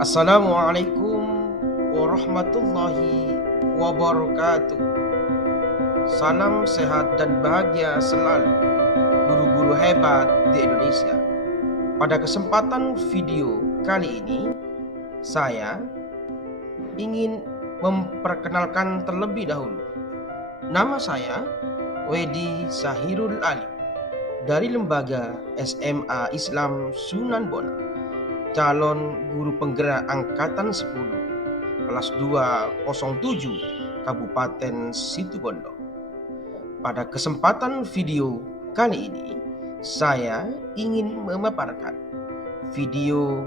Assalamualaikum warahmatullahi wabarakatuh. Salam sehat dan bahagia selalu guru-guru hebat di Indonesia. Pada kesempatan video kali ini, saya ingin memperkenalkan terlebih dahulu. Nama saya Wedi Zahirul Ali dari Lembaga SMA Islam Sunan Bonang, calon guru penggerak angkatan 10 kelas 207 Kabupaten Situbondo. Pada kesempatan video kali ini, saya ingin memaparkan video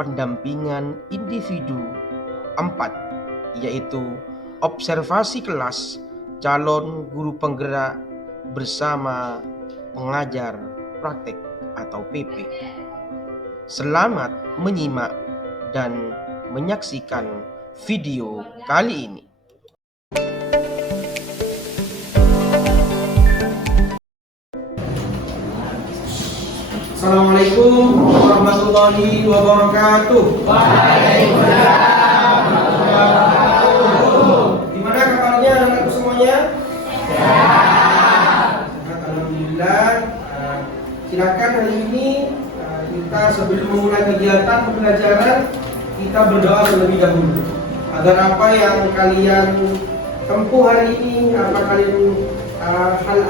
pendampingan individu 4, yaitu observasi kelas calon guru penggerak bersama pengajar praktek atau PP. Selamat menyimak dan menyaksikan video kali ini. Assalamualaikum warahmatullahi wabarakatuh. Waalaikumsalam warahmatullahi wabarakatuh. Gimana kabarnya anak-anakku semuanya? Sehat. Alhamdulillah. Silakan hari ini kita sebelum memulai kegiatan pembelajaran, kita berdoa terlebih dahulu agar apa yang kalian tempuh hari ini, hal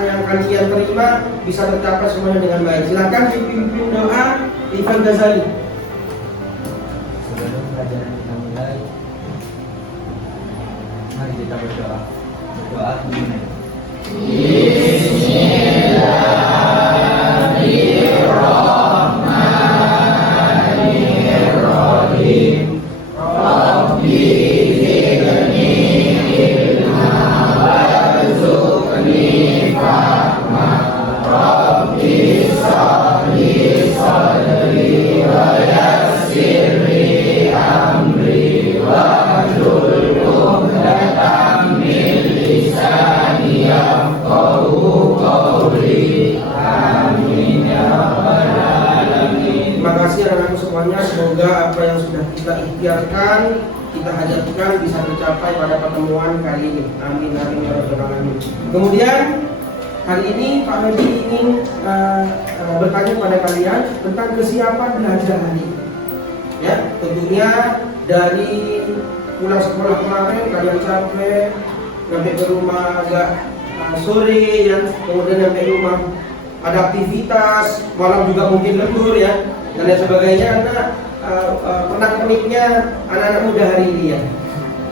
yang kalian terima bisa tercapai semuanya dengan baik. Silakan dipimpin doa Ivan Ghazali. Sebelum pelajaran kita mulai, mari kita berdoa. Berdoa dimulai. Bismillahirrahmanirrahim. Rabbi zidni ilma warzuqni fahma. Rabbi shrahli sadri wa yassir li amri wahlul 'uqdatam min lisani yafqahu qawli. Amin ya rabbal alamin. Terima kasih anak-anakku semuanya. Semoga apa yang sudah kita ikhtiarkan, kita hajatkan bisa tercapai pada pertemuan kali ini. Amin amin ya rabbal alamin. Kemudian hari ini Pak Medi ingin bertanya pada kalian tentang kesiapan belajar hari ini. Ya, tentunya dari pulang sekolah kemarin kalian sampai ke rumah agak sore ya, kemudian sampai rumah ada aktivitas, malam juga mungkin lembur ya, dan lain sebagainya, karena pernak-perniknya anak-anak muda hari ini ya.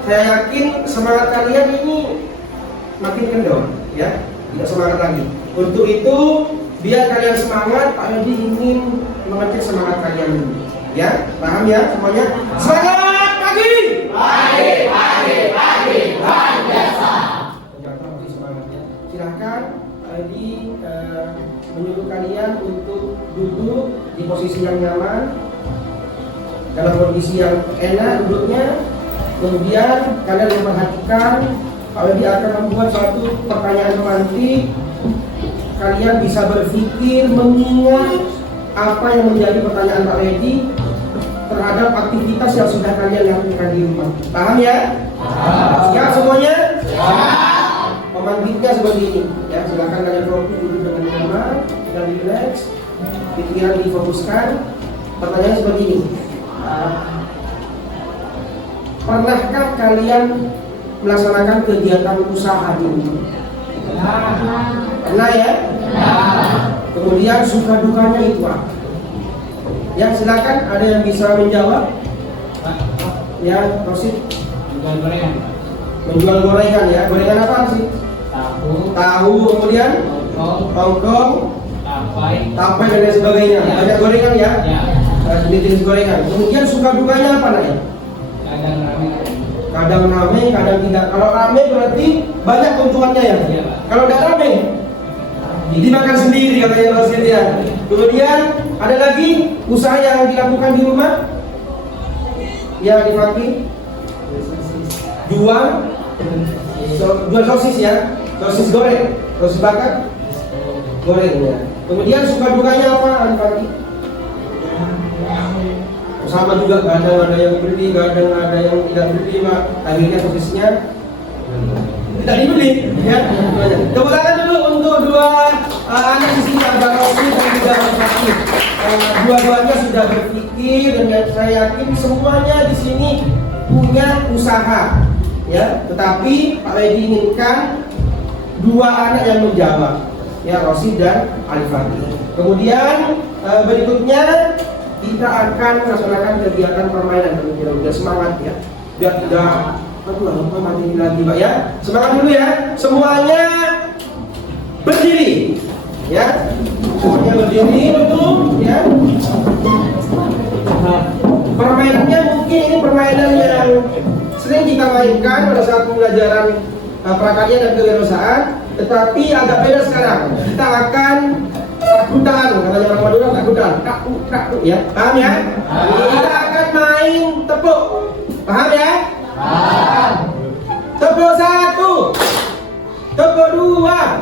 Saya yakin semangat kalian ini makin kendor ya, tidak semangat lagi. Untuk itu biar kalian semangat, Pak Yodi ingin mengecek semangat kalian dulu ya. Paham ya semuanya? Semangat pagi! Pagi, Bandasa. Semangatnya. Silahkan Pak Yodi menyuruh kalian untuk duduk di posisi yang nyaman, dalam kondisi yang enak duduknya. Kemudian kalian memperhatikan Pak Wedi akan membuat suatu pertanyaan romantik. Kalian bisa berpikir mengingat apa yang menjadi pertanyaan Pak Wedi terhadap aktivitas yang sudah kalian lakukan di rumah. Paham ya? Siap semuanya? Pemantiknya seperti ini ya, silakan kalian fokus duduk dengan nyaman dan relax, pikiran difokuskan. Pertanyaan seperti ini, pernahkah kalian melaksanakan kegiatan usaha di rumah? Pernah ya? Kemudian suka dukanya itu apa? Ya silakan, ada yang bisa menjawab? Ya, Rosid. Menjual gorengan ya, gorengan apa sih? Tahu, kemudian tongkong, tapai dan lain sebagainya. Banyak gorengan ya, jenis-jenis gorengan. Kemudian suka dukanya apa namanya? Kadang ramai, kadang tidak. Kalau ramai berarti banyak keuntungannya ya. Kalau tidak ramai, dimakan sendiri katanya Rasul ya. Kemudian ada lagi usaha yang dilakukan di rumah, ya Difaki, jual sosis ya, sosis goreng, sosis bakar, goreng ya. Kemudian suka dukanya apa Difaki? sama juga kadang ada yang beli, kadang ada yang tidak beli, Pak. Akhirnya sosisnya tidak dibeli, ya. Tepuk tangan dulu untuk dua anak di sini, Abang Rosi dan juga Abang Fatih. Dua-duanya sudah berpikir dan saya yakin semuanya di sini punya usaha, ya. Tetapi Pak Wedi inginkan dua anak yang menjawab, ya, Rosi dan Ali Fatih. Kemudian berikutnya kita akan melaksanakan kegiatan permainan. Biar semangat, ya, biar tidak lupa mati lagi, Pak, ya. Semangat dulu, ya. Semuanya berdiri, ya. Semuanya berdiri, betul, ya. Permainannya mungkin ini permainan yang sering kita mainkan pada saat pembelajaran prakarya dan kewirausahaan, tetapi agak beda sekarang. Kita akan takutan, katanya orang Madura, takutan, takut, ya. Paham, ya? Kita akan main tepuk, paham, ya? Tepuk 1, tepuk 2,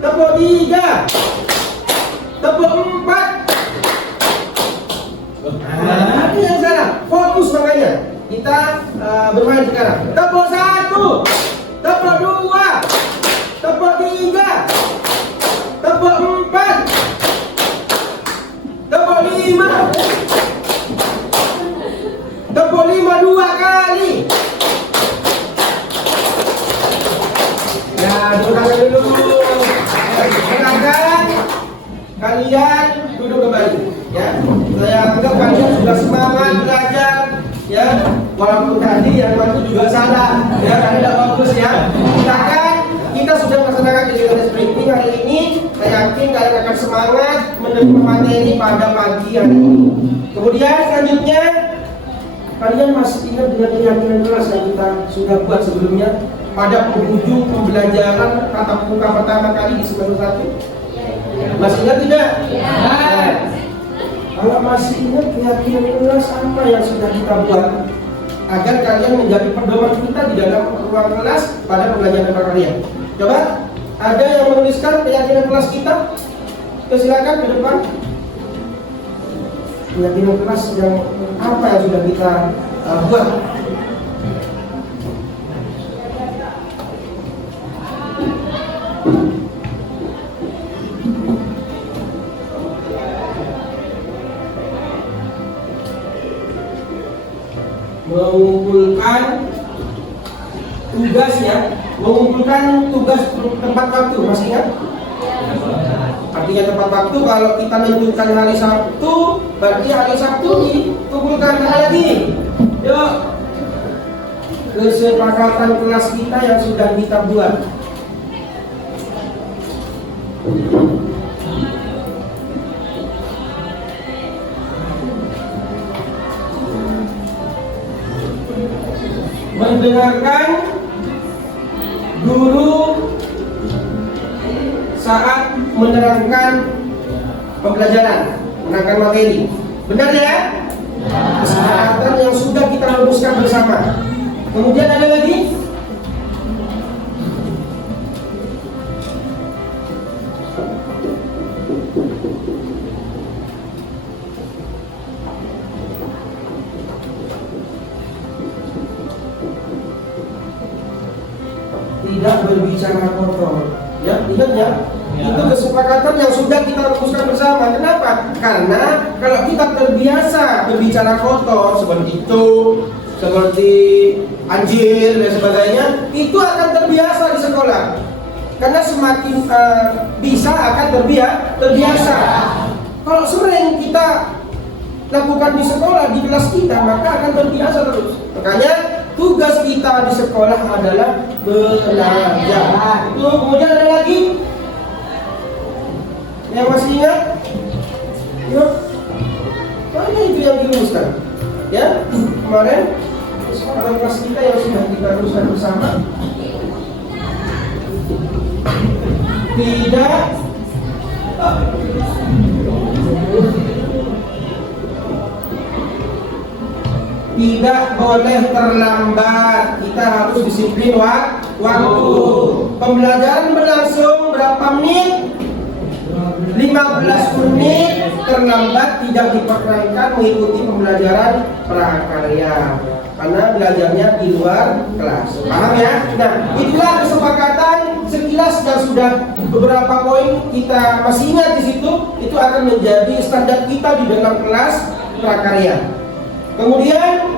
tepuk 3, tepuk 4. Ini yang salah. Fokus makanya. Kita bermain sekarang. Tepuk 1, tepuk 2, tepuk 3, tepuk 4, tepuk 5. Tepuk 5 2 kali. Ya, tangan dulu. Silakan kalian duduk kembali, ya. Saya anggap kalian sudah semangat belajar, ya. Walaupun tadi yang waktu juga salah, ya, karena tidak bagus, ya. Silakan, kita sudah melaksanakan kegiatan sprinting hari ini. Saya yakin kalian akan semangat menerima materi pada pagi hari ini. Kemudian selanjutnya, kalian masih ingat dengan keyakinan kelas yang kita sudah buat sebelumnya pada penghujung pembelajaran tatap muka pertama kali di semester 1? Masih ingat tidak? Ya. Kalau masih ingat keyakinan kelas apa yang sudah kita buat agar kalian menjadi pedoman kita di dalam ruang kelas pada pembelajaran prakarya? Coba, ada yang menuliskan keyakinan kelas kita? Silakan ke depan. Keyakinan kelas yang apa yang sudah kita buat? Mengumpulkan tugas, ya, mengumpulkan tugas tempat waktu, masih ingat? Artinya tepat waktu, kalau kita menentukan hari Sabtu, berarti hari Sabtu dikumpulkan lagi. Yuk, kesepakatan kelas kita yang sudah kita buat. Mendengarkan guru saat menerangkan pembelajaran, menerangkan materi. Benar, ya? Kesepakatan yang sudah kita rumuskan bersama. Kemudian ada lagi? Tidak berbicara kotor, ya, ingat, ya? Itu kesepakatan yang sudah kita rumuskan bersama. Kenapa? Karena kalau kita terbiasa berbicara kotor seperti itu, seperti anjir dan sebagainya, itu akan terbiasa di sekolah. Karena semakin bisa akan terbiasa. Kalau sering kita lakukan di sekolah, di kelas kita, maka akan terbiasa terus. Makanya tugas kita di sekolah adalah belajar. Itu. Kemudian ada lagi yang masih ingat? Yuk, mana itu yang dirumuskan? Ya, kemarin kesepakatan kelas kita yang sudah kita rumuskan bersama. Tidak boleh terlambat. Kita harus disiplin waktu. Pembelajaran berlangsung berapa menit? 15 menit terlambat tidak diperkenankan mengikuti pembelajaran prakarya karena belajarnya di luar kelas. Paham ya? Nah, itulah kesepakatan sekilas dan sudah beberapa poin kita masih ingat di situ. Itu akan menjadi standar kita di dalam kelas prakarya. Kemudian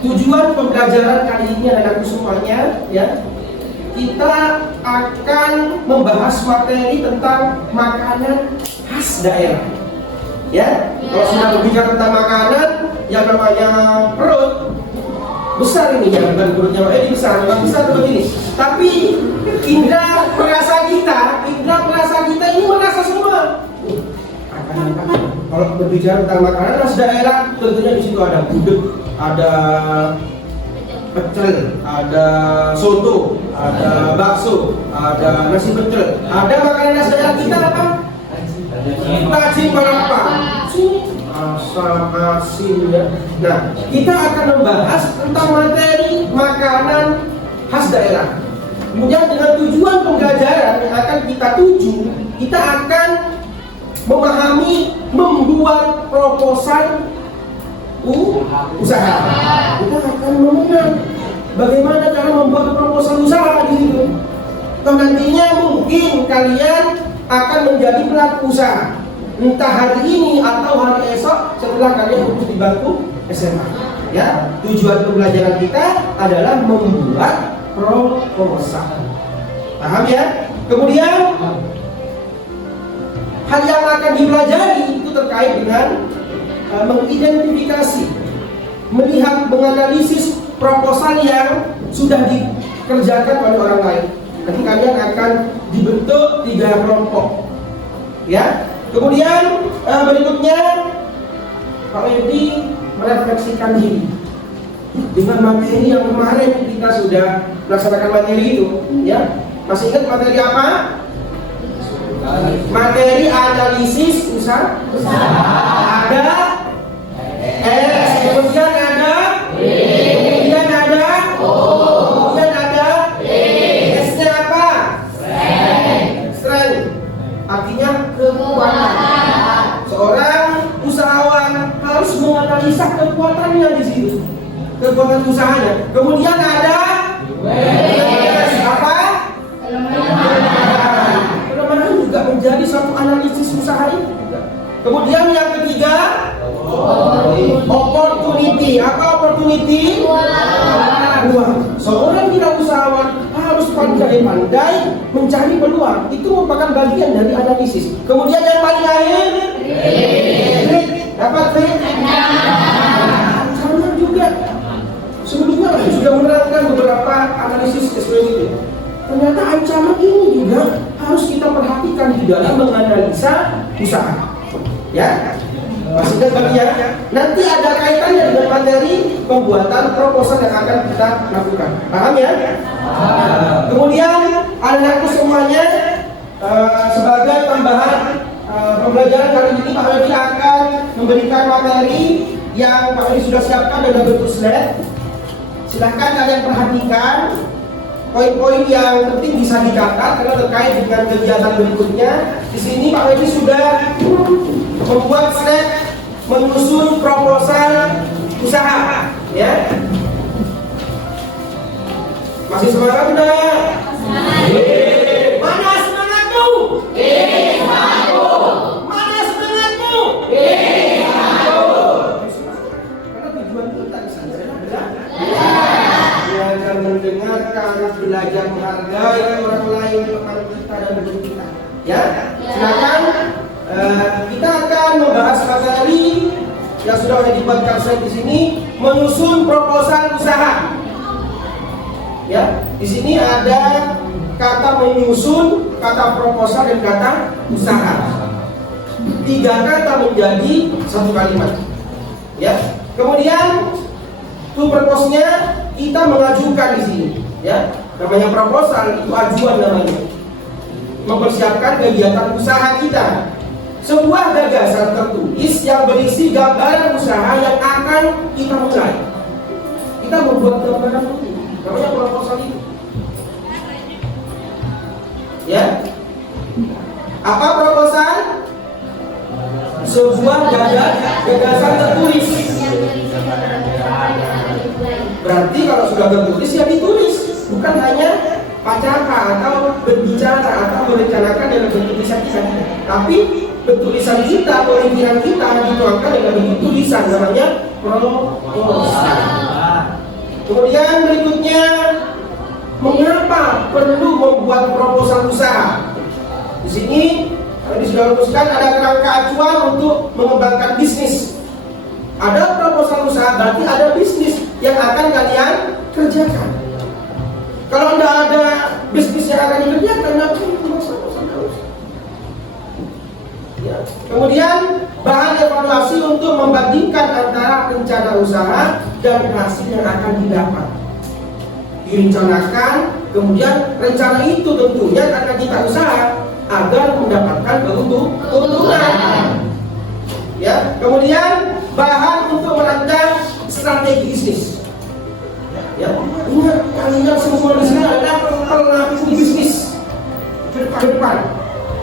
tujuan pembelajaran kali ini anak-anakku semuanya, ya, kita akan membahas materi tentang makanan khas daerah. Ya, kalau sudah berbicara tentang makanan, yang namanya perut besar ini ya, bukan perutnya ini besar, bukan besar begini. Tapi indra perasa kita ini merasa semua. Kalau berbicara tentang makanan khas daerah, tentunya di situ ada gudeg, ada pecel, ada soto, ada bakso, ada nasi pecel, ada makanan khas daerah kita apa? Rajin barapa, asam asin ya. Nah, kita akan membahas tentang materi makanan khas daerah. Kemudian dengan tujuan pembelajaran yang akan kita tuju, kita akan memahami membuat proposal usaha. Kita akan mengenal bagaimana cara membuat proposal usaha di situ. Toh nantinya mungkin kalian akan menjadi pelaku usaha, entah hari ini atau hari esok setelah kalian lulus di bangku SMA. Ya, tujuan pembelajaran kita adalah membuat proposal. Paham ya? Kemudian hal yang akan dipelajari itu terkait dengan mengidentifikasi, melihat, menganalisis proposal yang sudah dikerjakan oleh orang lain. Nanti kalian akan dibentuk 3 kelompok, ya. Kemudian berikutnya Pak Edi merefleksikan diri dengan materi yang kemarin kita sudah melaksanakan materi itu, ya. Masih ingat materi apa? Materi analisis usaha. Ada S, kemudian ada B, kemudian ada O, kemudian ada S-nya apa? Strength. Artinya kekuatan. Seorang usahawan harus menganalisa kekuatannya di situ, kekuatan usahanya. Kemudian ada apa? Kelemahan juga menjadi suatu analisis usaha itu. Kemudian yang ketiga, opportunity. Apa opportunity? Peluang. Seorang wirausahawan harus pandai-pandai mencari peluang. Itu merupakan bagian dari analisis. Kemudian yang paling akhir, dapat ancaman juga. Sebelumnya saya sudah menerangkan beberapa analisis seperti itu. Ternyata ancaman ini juga harus kita perhatikan di dalam menganalisa usaha. Ya, masih ingat ya? Nanti ada kaitannya dengan materi pembuatan proposal yang akan kita lakukan. Paham ya? Kemudian anak-anakku semuanya, sebagai tambahan pembelajaran kali ini Pak Edi akan memberikan materi yang Pak Edi sudah siapkan dalam bentuk slide. Silahkan kalian perhatikan poin-poin yang penting bisa dicatat karena terkait dengan kegiatan berikutnya. Di sini Pak Edi sudah membuat slide menyusun proposal usaha, ya. Masih semangat enggak? Mana semangatmu? Mana semangatmu? Karena tujuan kita di sana adalah belajar mendengarkan, belajar menghargai orang lain, teman kita dan guru kita. Ya, silakan. Kita akan membahas materi yang sudah dibuatkan saya di sini, menyusun proposal usaha. Ya, di sini ada kata menyusun, kata proposal dan kata usaha. 3 kata menjadi 1 kalimat. Ya, kemudian purpose-nya kita mengajukan di sini. Ya, namanya proposal itu ajuan namanya. Mempersiapkan kegiatan usaha kita. Sebuah gagasan tertulis yang berisi gambaran usaha yang akan kita mulai. Kita membuat gambaran itu, namanya proposal itu. Ya, apa ada gagasan tertulis. Berarti kalau sudah tertulis ya ditulis, bukan hanya pacaka atau berbicara atau merencanakan dalam bentuk tulisan kita, tapi tulisan kita, pemikiran kita dituangkan dalam bentuk tulisan, namanya proposal. Kemudian berikutnya, mengapa perlu membuat proposal usaha? Di sini sudah rumuskan ada kerangka acuan untuk mengembangkan bisnis. Ada proposal usaha, berarti ada bisnis yang akan kalian kerjakan. Kalau tidak ada bisnis yang akan dikerjakan, nanti ya. Kemudian bahan evaluasi untuk membandingkan antara rencana usaha dan hasil yang akan didapat. Direncanakan, kemudian rencana itu tentunya akan kita usaha agar mendapatkan keuntungan. Ya, kemudian bahan untuk merancang strategi bisnis. Ya, ingat kalian semua di sini adalah pelaku bisnis ke depan.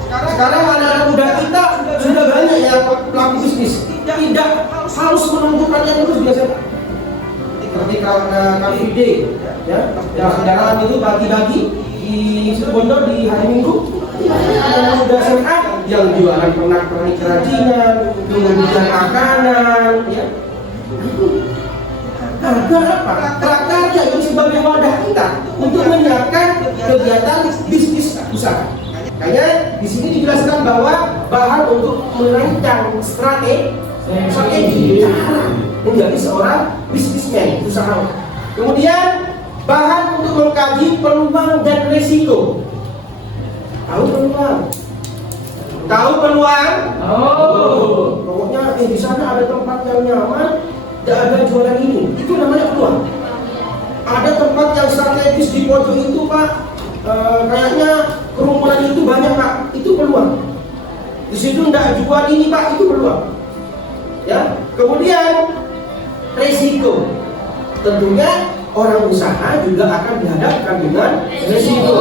Sekarang anak-anak muda kita sudah banyak yang pelaku bisnis. Tidak harus menentukan yang itu biasa. Seperti kami ide, ya, jalan itu bagi-bagi di Situbondo di hari Minggu. Yang sudah SMA yang jualan pernak-pernik kerajinan, jualan makanan, ya. Agar apa? Prakarya itu sebagai wadah kita untuk menyiapkan kegiatan bisnis usaha. Makanya di sini dijelaskan bahwa bahan untuk merancang strategi cara menjadi seorang bisnismen, usahawan. Kemudian bahan untuk mengkaji peluang dan resiko. Tahu peluang? Tahu peluang? Oh. Pokoknya di sana ada tempat yang nyaman, tidak ada jualan ini. Itu namanya peluang. Ada tempat yang strategis di pojok itu, Pak. Kayaknya kerumunan itu banyak, Pak. Itu peluang. Di situ tidak jual ini, Pak. Itu peluang. Ya. Kemudian resiko. Tentunya orang usaha juga akan dihadapkan dengan resiko.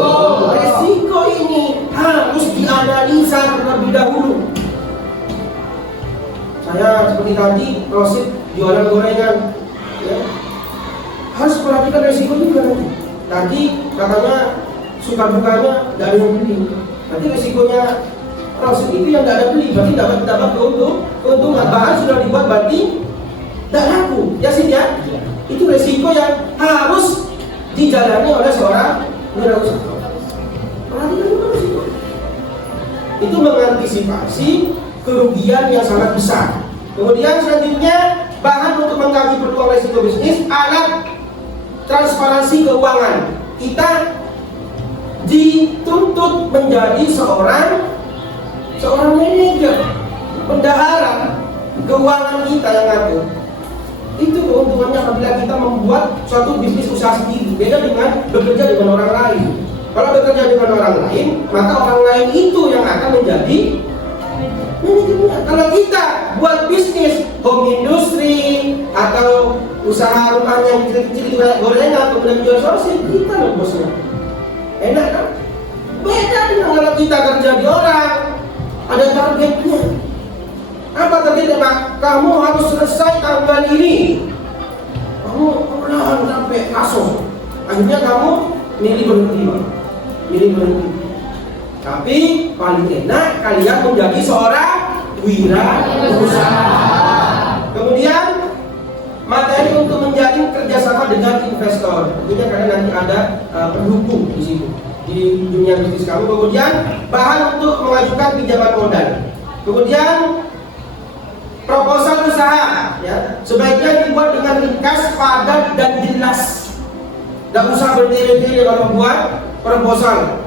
Resiko ini harus dianalisa terlebih dahulu. Saya seperti tadi prosip jualan gorengan, ya, harus perhatikan resiko juga nanti. Tadi katanya suka-dukanya tidak ada yang beli. Nanti resikonya prosip itu yang tidak ada beli, berarti dapat keuntungan. Bahan sudah dibuat berarti tidak laku, ya sih ya. Itu resiko yang harus dijalani oleh seorang wirausahawan. Perhatikan juga resiko. Itu mengantisipasi kerugian yang sangat besar. Kemudian selanjutnya bahan untuk mengkaji peluang resiko bisnis, alat transparansi keuangan. Kita dituntut menjadi seorang manajer, bendahara keuangan kita yang ngatur. Itu keuntungannya apabila kita membuat suatu bisnis usaha sendiri. Beda dengan bekerja dengan orang lain. Kalau bekerja dengan orang lain, maka orang lain itu yang akan menjadi manajernya. Kalau kita buat bisnis home industry atau usaha rumah yang kecil-kecil kayak gorengan kemudian jual sosis, kita loh bosnya. Enak kan? Beda dengan kalau kita kerja di orang, ada targetnya. Apa targetnya, Pak? Kamu harus selesai tanggal ini. Kamu perlahan sampai kasih. Akhirnya kamu milih berhenti, Pak. Milih berhenti. Tapi paling enak kalian menjadi seorang wirausaha. Kemudian materi untuk menjalin kerjasama dengan investor. Tentunya karena nanti ada pendukung di situ di dunia bisnis kamu. Kemudian bahan untuk mengajukan pinjaman modal. Kemudian proposal usaha, ya, sebaiknya dibuat dengan ringkas, padat dan jelas. Tidak usah bertele-tele kalau buat proposal.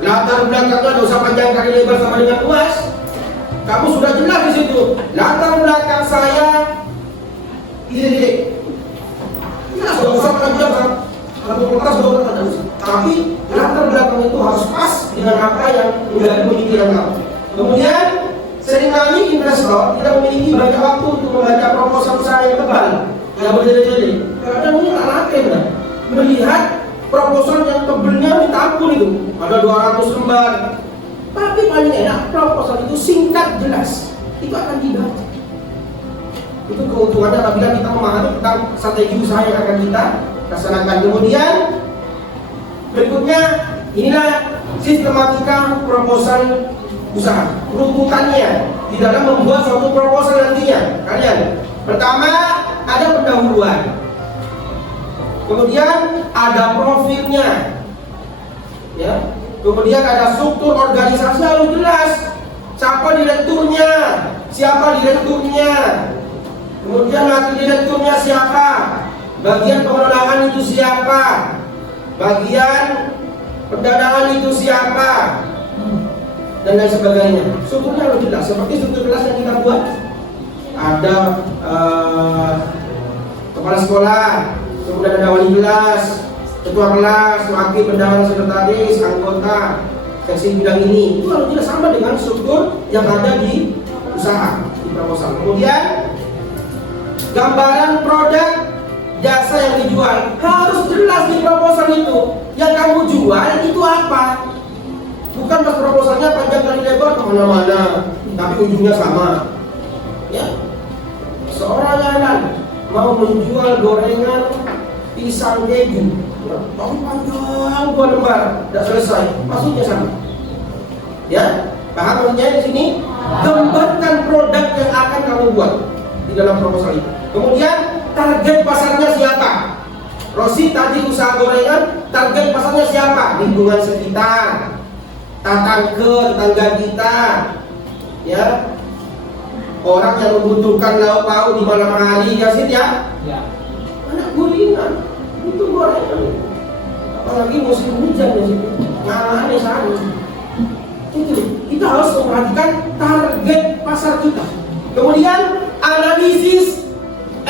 Latar belakangnya tidak usah panjang kali lebar sama dengan luas. Kamu sudah jelas di situ. Latar belakang saya ini. Tidak usah panjang satu kertas dua kertas. Tapi latar belakang itu harus pas dengan apa yang menjadi pemikiran kamu. Kemudian seringkali investor tidak memiliki banyak waktu untuk membaca proposal usaha yang tebal, yang berjeli-jeli. Karena mungkin tak laku, melihat proposal yang tebelnya ditampung itu ada 200 lembar. Tapi paling enak proposal itu singkat jelas, itu akan dibaca. Itu keuntungannya apabila kita memahami tentang strategi usaha yang akan kita laksanakan. Kemudian berikutnya, inilah sistematika proposal usaha. Runtutannya di dalam membuat suatu proposal nantinya. Kalian, pertama ada pendahuluan, kemudian ada profilnya, ya. Kemudian ada struktur organisasi harus jelas. Siapa direkturnya, kemudian wakil direkturnya siapa, bagian pengelolaan itu siapa, bagian pendanaan itu siapa, dan lain sebagainya. Strukturnya harus jelas. Seperti struktur kelas yang kita buat, ada kepala sekolah, kemudian ada wali kelas, ketua kelas, wakil bendahara, sekretaris, anggota seksi bidang ini. Itu harus jelas, sama dengan struktur yang ada di usaha, di proposal. Kemudian gambaran produk jasa yang dijual harus jelas di proposal itu. Yang kamu jual itu apa? Bukan pas proposalnya panjang kali lebar kemana-mana, tapi ujungnya sama. Ya, seorang anak mau menjual gorengan pisang keju, tapi panjang 2 lembar, tidak selesai, maksudnya sama. Ya, paham maksudnya di sini? Gambarkan produk yang akan kamu buat di dalam proposal itu. Kemudian target pasarnya siapa? Rosi tadi usaha gorengan, target pasarnya siapa? Lingkungan sekitar, tetangga kita, ya, orang yang membutuhkan lauk pauk di malam hari, ya sih ya. Anak gulingan, itu gorengan. Apalagi musim hujan ya sih, ngalahnya sana. Itu kita harus memperhatikan target pasar kita. Kemudian analisis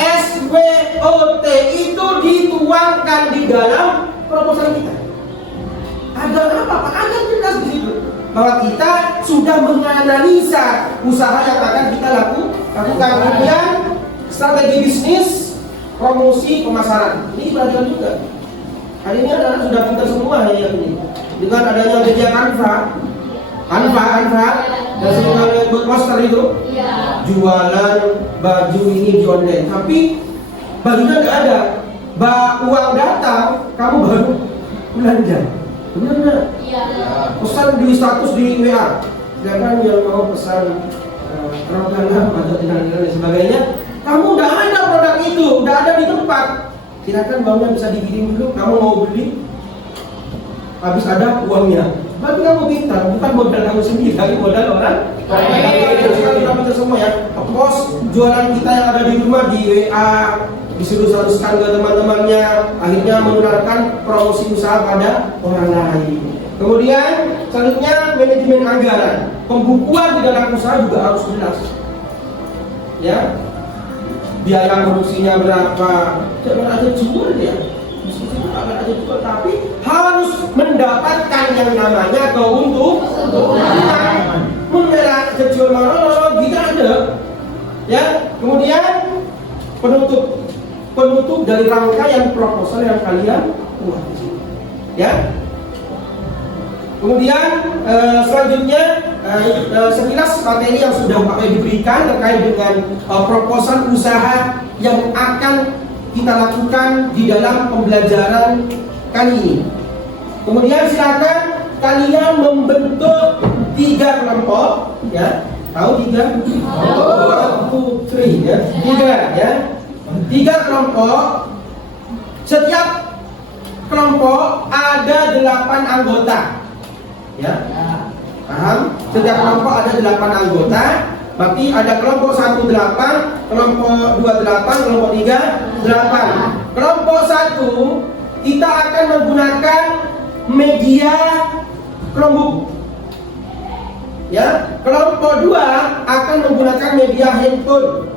SWOT itu dituangkan di dalam proposal kita. Ada apa? Ada jelas di situ bahwa kita sudah menganalisa usaha yang akan kita lakukan. Kemudian strategi bisnis, promosi, pemasaran. Ini pelajaran juga. Hari ini anak sudah pintar semua ya ini. Dengan adanya media Canva, dan semua buat poster itu, jualan baju ini di online. Tapi bajunya nggak ada, uang datang, kamu baru belanja. Benar nggak? Pesan di status di WA. Sedangkan yang mau pesan program atau dan sebagainya, kamu udah ada produk itu, udah ada di tempat. Silakan baunya bisa dikirim dulu. Kamu mau beli, habis ada uangnya. Tapi kamu pintar, bukan modal kamu sendiri, tapi modal orang. Kita pintar semua ya. Pos jualan kita yang ada di rumah di WA, disuruh statuskan ke teman-temannya, akhirnya menularkan promosi usaha pada orang lain. Kemudian selanjutnya manajemen anggaran, pembukuan di dalam usaha juga harus jelas. Ya, biaya produksinya berapa? Jangan aja jual ya. Tapi harus mendapatkan yang namanya keuntungan. Mengerak kejual mana tidak ada. Ya, kemudian penutup dari rangkaian proposal yang kalian buat. Ya. Kemudian selanjutnya sekilas materi yang sudah diberikan terkait dengan proposal usaha yang akan kita lakukan di dalam pembelajaran kali ini. Kemudian silakan kalian membentuk 3 kelompok, ya. Tahu 3? 1, 2, 3 ya. 3 ya. 3 kelompok. Setiap kelompok ada 8 anggota. Ya. Paham? Setiap kelompok ada 8 anggota. Berarti ada kelompok 1 8, kelompok 2 8, kelompok 3 8. Kelompok 1 kita akan menggunakan media Chromebook. Ya, kelompok 2 akan menggunakan media handphone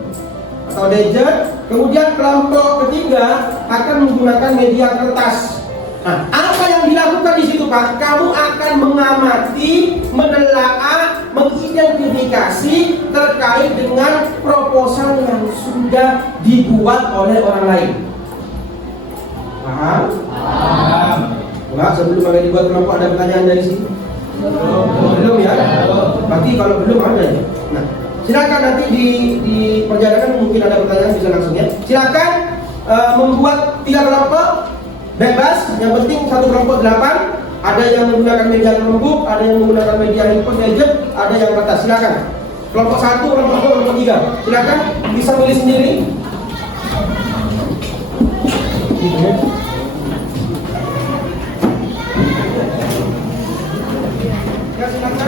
atau gadget. Kemudian kelompok ketiga akan menggunakan media kertas. Nah, apa yang dilakukan di situ, Pak? Kamu akan mengamati, menelaah, mengidentifikasi terkait dengan proposal yang sudah dibuat oleh orang lain. Paham? Paham. Enggak, sebelum ada dibuat kelompok ada pertanyaan dari sini? Belum ya? Berarti kalau belum ada ya. Nah, Silakan nanti di perjalanan mungkin ada pertanyaan bisa langsung ya. Silakan membuat 3 kelompok bebas. Yang penting satu kelompok 8. Ada yang menggunakan media kelompok, ada yang menggunakan media handphone gadget, ada yang kertas. Silakan. Kelompok 1, kelompok 2, kelompok 3. Silakan bisa pilih sendiri. Ya silakan.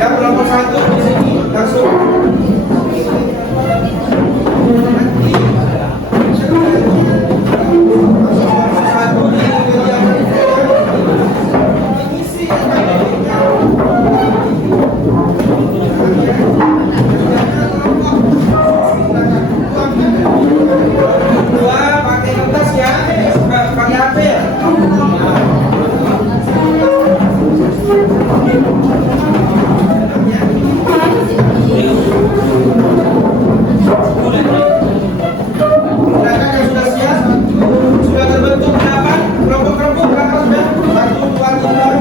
Yang kelompok 1 di sini langsung. Pakai kertas ya, pakai HP ya. Silakan yang sudah siap, sudah terbentuk 8 kelompok-kelompok berapa sudah? 1, 2, 3.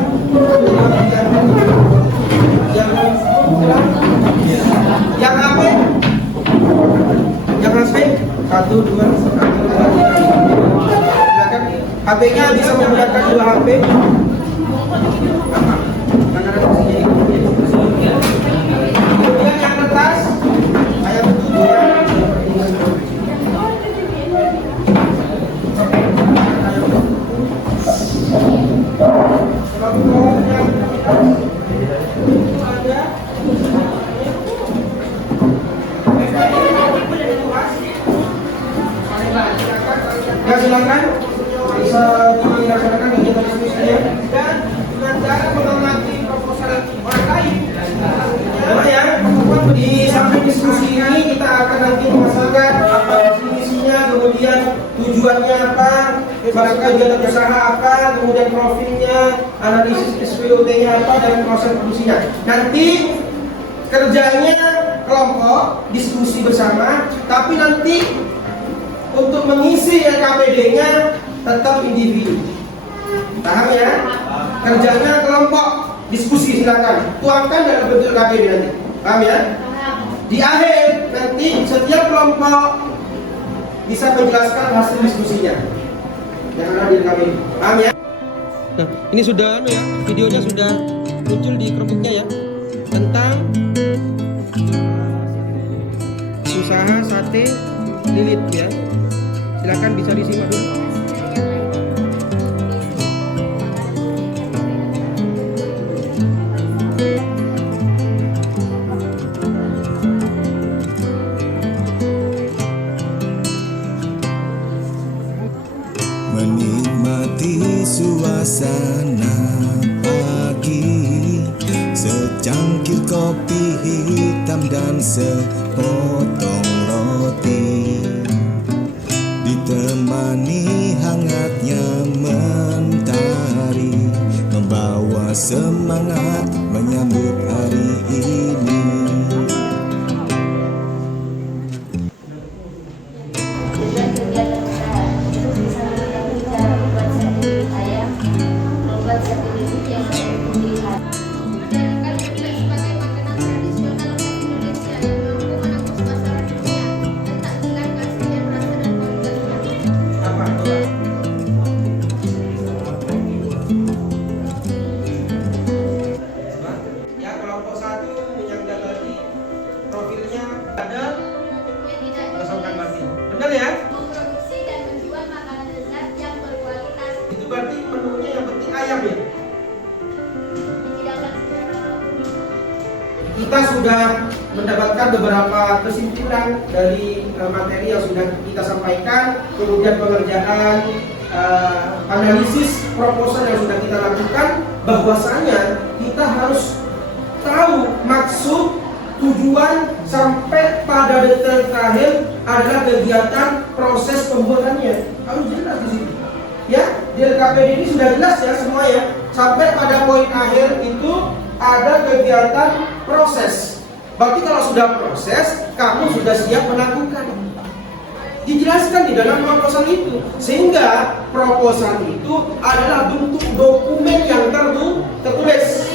Yang HP? Yang HP? 1, 2, 3. Silakan. HP-nya bisa menggunakan 2 HP. Kemudian yang kertas, ayat betul ya. Ya silakan bisa dilaksanakan kegiatan diskusinya dan dengan cara mengamati proposal orang lain. Karena ya di samping diskusi ini kita akan nanti menghasilkan apa definisinya, kemudian tujuannya apa, barangkali kegiatan usaha apa, kemudian profilnya, analisis SPOT-nya apa, dan proses produksinya. Nanti kerjanya kelompok diskusi bersama, tapi nanti untuk mengisi LKPD-nya tetap individu. Paham ya? Kerjanya kelompok diskusi, silakan tuangkan dalam bentuk LKPD nanti. Paham ya? Di akhir nanti setiap kelompok bisa menjelaskan hasil diskusinya yang ada di LKPD. Paham ya? Nah, ini sudah ya, videonya sudah muncul di kelompoknya ya, tentang usaha sate lilit ya. Silakan bisa disimak dulu. Menikmati suasana pagi, secangkir kopi hitam dan sepotong roti, ditemani hangatnya mentari, membawa semangat menyambut hari ini. Ya, kelompok 1 yang tadi profilnya ada berdasarkan batin. Benar ya? Memproduksi dan menjual makanan lezat yang berkualitas. Itu berarti menunya yang penting ayam ya. Dihidangkan secara unik. Kita sudah mendapatkan beberapa kesimpulan dari materi yang sudah kita sampaikan, kemudian pengerjaan analisis proposal yang sudah kita lakukan, bahwasanya kita harus tahu maksud, tujuan sampai pada detail terakhir adalah kegiatan proses pembuatannya. Harus jelas di sini. Ya, di LKPD ini sudah jelas ya semua ya. Sampai pada poin akhir itu ada kegiatan proses. Berarti kalau sudah proses, kamu sudah siap melakukan. Dijelaskan di dalam proposal itu, sehingga proposal itu adalah bentuk dokumen yang tertulis.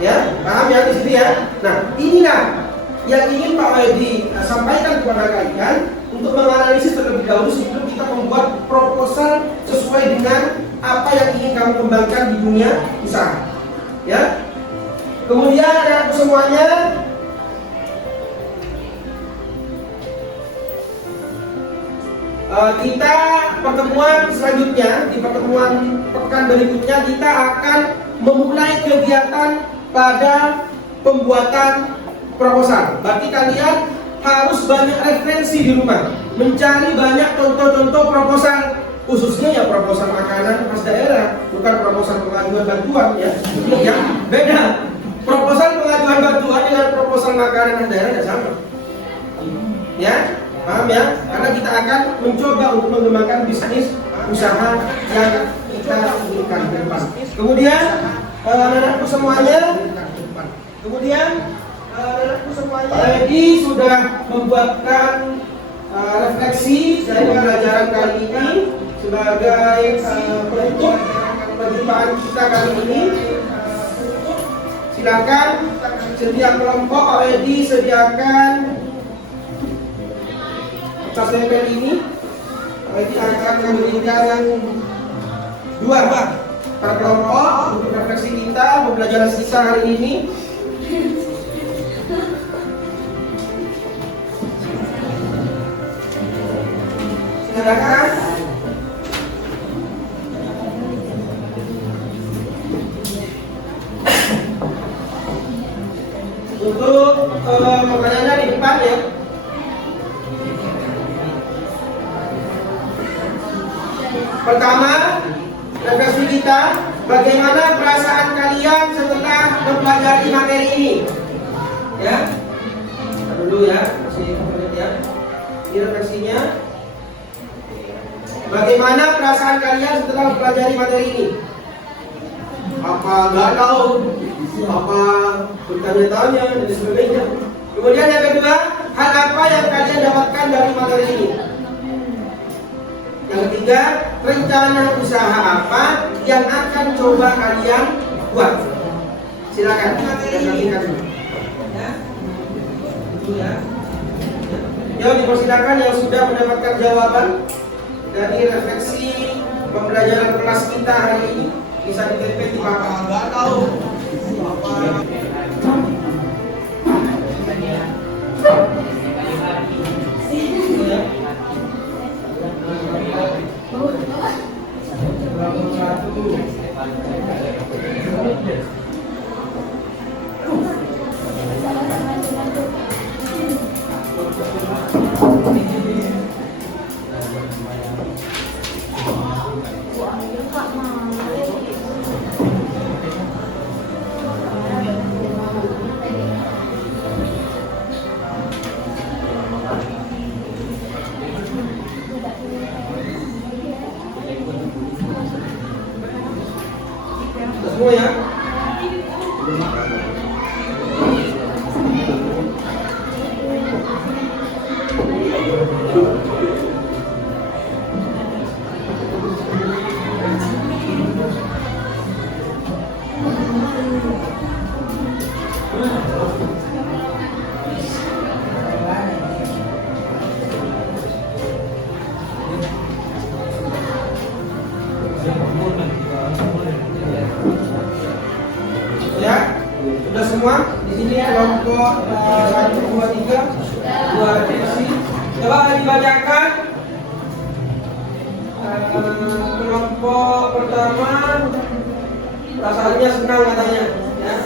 Ya, paham ya di sini ya? Nah, inilah yang ingin Pak Edi sampaikan kepada kalian untuk menganalisis terlebih dahulu sebelum kita membuat proposal sesuai dengan apa yang ingin kamu kembangkan di dunia usaha. Ya. Kemudian anak semuanya, kita pertemuan selanjutnya, di pertemuan pekan berikutnya kita akan memulai kegiatan pada pembuatan proposal. Berarti kalian harus banyak referensi di rumah, mencari banyak contoh-contoh proposal, khususnya ya proposal makanan khas daerah, bukan proposal pengajuan bantuan ya. Yang beda. Proposal pengajuan bantuan dengan proposal makanan khas daerah tidak sama. Ya, paham ya? Karena kita akan mencoba untuk mengembangkan bisnis usaha yang kita inginkan ke depan. Kemudian anak-anakku semuanya, Edi sudah membuatkan refleksi dari pembelajaran kali ini sebagai penutup perjumpaan kita kali ini. Silakan setiap kelompok Edi sediakan kertas stempel ini. Edi akan memberikan 2 per kelompok untuk refleksi kita pembelajaran sisa hari ini. Silakan. Untuk pertanyaannya di depan ya. Pertama, refleksi kita, bagaimana perasaan kalian setelah mempelajari materi ini? Ya, dulu ya, masih ya. Ini refleksinya. Bagaimana perasaan kalian setelah mempelajari materi ini? Apa galau? Apa bertanya-tanya dan sebagainya? Kemudian yang kedua, hal apa yang kalian dapatkan dari materi ini? Yang ketiga, rencana usaha apa yang akan coba kalian buat? Silakan. Yuk dipersilakan yang sudah mendapatkan jawaban dari refleksi pembelajaran kelas kita hari ini, bisa ditempel di papan. Enggak tahu apa. Semua ya. Ya, sudah semua di sini kelompok 1, 2, 3, 2 refleksi. Coba dibacakan kelompok pertama, perasaannya senang katanya. Ya.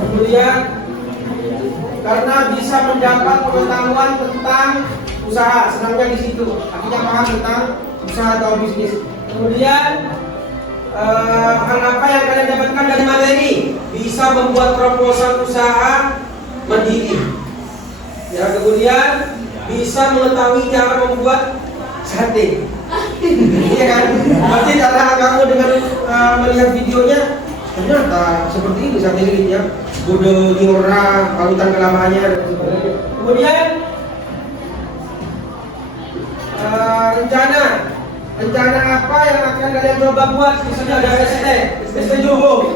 Kemudian karena bisa mendapat pengetahuan tentang usaha, senangnya di situ. Akhirnya paham tentang usaha atau bisnis. Kemudian hal apa yang kalian dapatkan dari materi? Bisa membuat proposal usaha mandiri. Ya, kemudian bisa mengetahui cara membuat sate. Iya kan? Berarti cara kamu dengan melihat videonya ternyata seperti ini sate ini ya. Bodo diora, kalau orangutan kelapanya dan sebagainya. Kemudian rencana apa yang akan kalian coba buat? Misalnya ada ST Johor,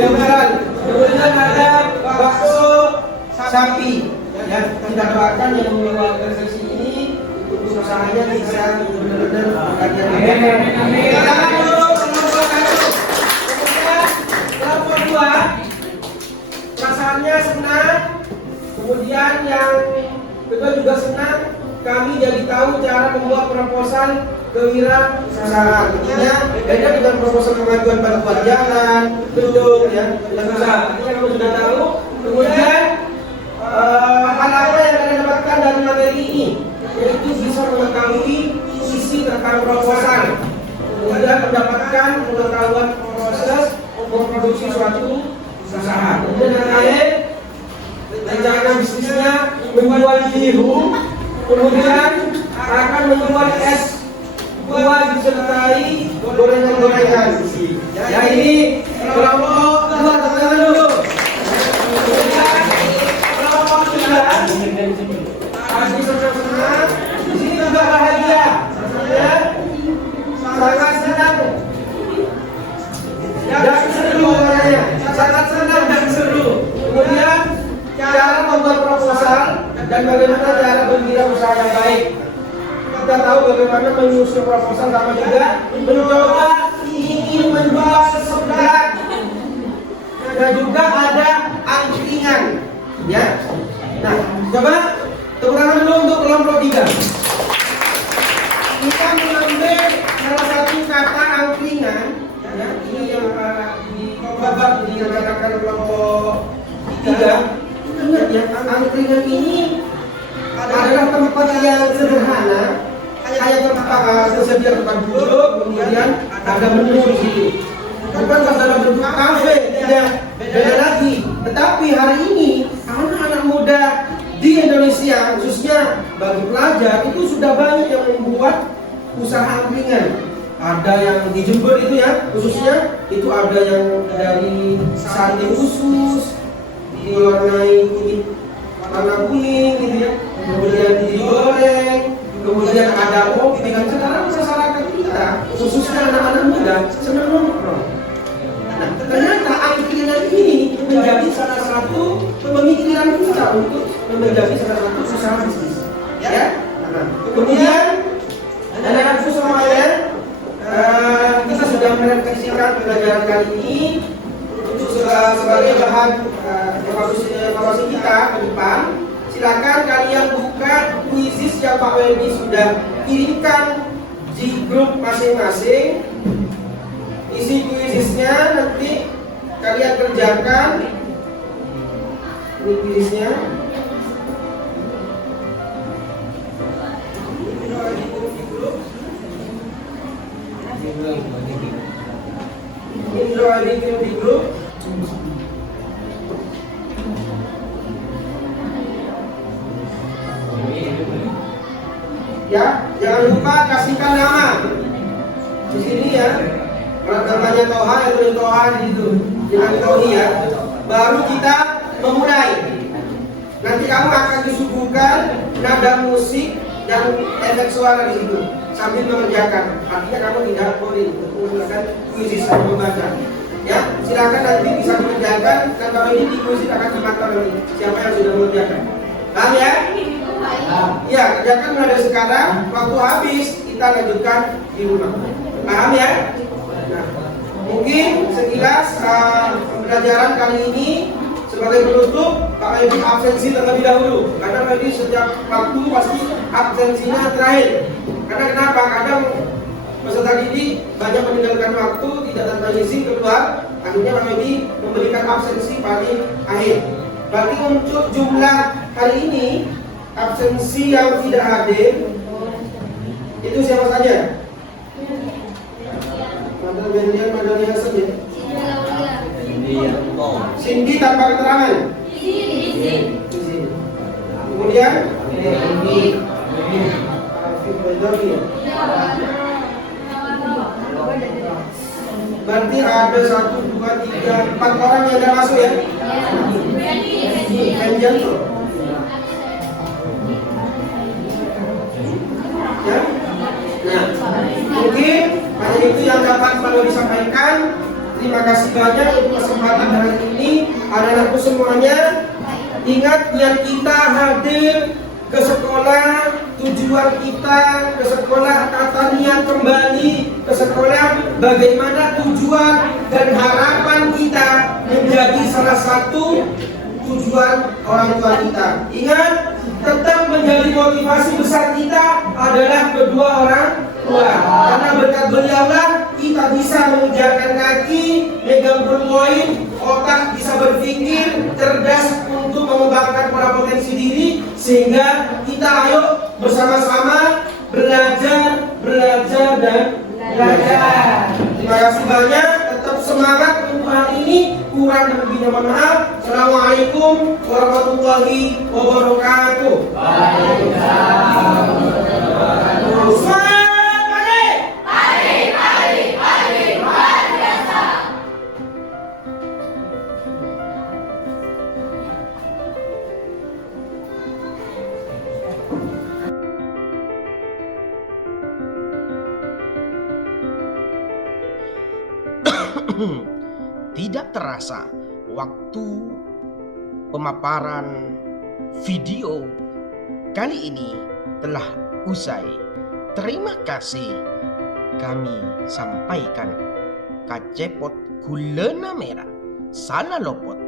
kemudian ada bakso sapi. Ya, kita doakan yang membawa organisasi ini usahanya bisa benar-benar Amin. Kelompok 2 perasaannya senang, kemudian yang kedua juga senang. Kami jadi tahu cara membuat proposal kewirausahaan. Artinya beda dengan proposal pengajuan bantuan jalan, gedung, ya, dan usaha. Artinya kamu sudah tahu. Kemudian hal apa yang kalian dapatkan dari materi ini, yaitu bisa mengetahui sisi tentang proposal, kemudian mendapatkan pengetahuan proses memproduksi suatu usaha. Kemudian yang lain, rencana bisnisnya menjual jihu, kemudian akan membuat es buah disertai gorengan-gorengan. Ya, ini kelompok 2, teman-teman dulu. Kelompok 3 pasti senang-senang, di sini juga bahagia, sangat senang dan seru orangnya, sangat senang dan seru. Kemudian cara membuat proposal dan bagaimana cara berwirausaha yang baik. Kita tahu bagaimana menyusun proposal, sama juga mencoba ingin menjual sesuatu. Dan juga ada angkringan, ya. Nah, coba tepuk tangan dulu untuk kelompok 3. Kita mengambil salah satu kata angkringan, ya. Ini yang dikatakan kelompok 3. Ingat ya, angkringan ini adalah tempat yang sederhana, kayak tempat tersedia tempat duduk, kemudian ada menu di situ. Bukan dalam bentuk kafe, tidak, beda lagi. Tetapi hari ini anak-anak muda di Indonesia, khususnya bagi pelajar, itu sudah banyak yang membuat usaha angkringan. Ada yang di Jember itu ya, khususnya itu ada yang dari sate usus diwarnai kulit warna kuning gitu ya, kemudian digoreng, kemudian ada kopi. Dan sekarang masyarakat kita, khususnya anak-anak muda, senang nongkrong. Nah, ternyata angkringan ini menjadi salah satu pemikiran kita untuk menjadi salah satu usaha bisnis. Ya. Nah, kemudian anak-anak semuanya, kita sudah merefleksikan pelajaran kali ini untuk sebagai bahan evaluasi kita ke depan. Silakan kalian buka kuisis yang Pak Wendy sudah kirimkan di grup masing-masing. Isi kuisisnya nanti kalian kerjakan. Ini kuisisnya. Ini doa di grup. Ya, jangan lupa kasihkan nama di sini ya. Kalau namanya Toha, ya tulis Toha di situ. Jangan Tohi ya. Baru kita memulai. Nanti kamu akan disuguhkan nada musik dan efek suara di situ sambil mengerjakan. Artinya kamu tidak boleh menggunakan kuisis atau membaca. Ya, silakan nanti bisa mengerjakan. Dan kalau ini di kuisis akan dimantau nanti siapa yang sudah mengerjakan. Paham ya? Ya, kerjakan mulai sekarang. Waktu habis kita lanjutkan di rumah. Paham ya? Nah, mungkin sekilas pembelajaran kali ini. Sebagai penutup, Pak Edi absensi terlebih dahulu. Karena tadi setiap waktu pasti absensinya terakhir. Karena kenapa? Kadang peserta didik banyak meninggalkan waktu, tidak tanpa izin keluar. Akhirnya Pak Edi memberikan absensi paling akhir. Berarti untuk jumlah hari ini absensi yang tidak hadir itu siapa saja? Mantan Bendian, Mantan Yasin ya? Cindy tanpa keterangan. Kemudian berarti ada 1, 2, 3, 4 orang yang sudah masuk ya? Venjanto. Ya. Nah, mungkin hanya itu yang dapat kami disampaikan. Terima kasih banyak untuk kesempatan hari ini. Anak-anakku semuanya, ingat niat kita hadir ke sekolah, tujuan kita ke sekolah, kata niat kembali ke sekolah, bagaimana tujuan dan harapan kita menjadi salah satu tujuan orang tua kita. Ingat, tetap menjadi motivasi besar kita adalah kedua orang tua. Karena berkat beliaulah kita bisa mengejarkan kaki, megang poin, otak bisa berpikir cerdas untuk mengembangkan pola potensi diri, sehingga kita ayo bersama-sama belajar dan belajar. Terima kasih banyak, tetap semangat untuk hari ini. Kurang dan lebihnya mohon maaf. Assalamualaikum warahmatullahi wabarakatuh. Waalaikumsalam warahmatullahi wabarakatuh. Tidak terasa waktu pemaparan video kali ini telah usai. Terima kasih kami sampaikan. Kacepot gulana merah, salah lopot,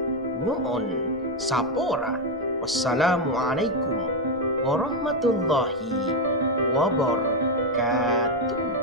nuon, sapora. Wassalamualaikum warahmatullahi wabarakatuh.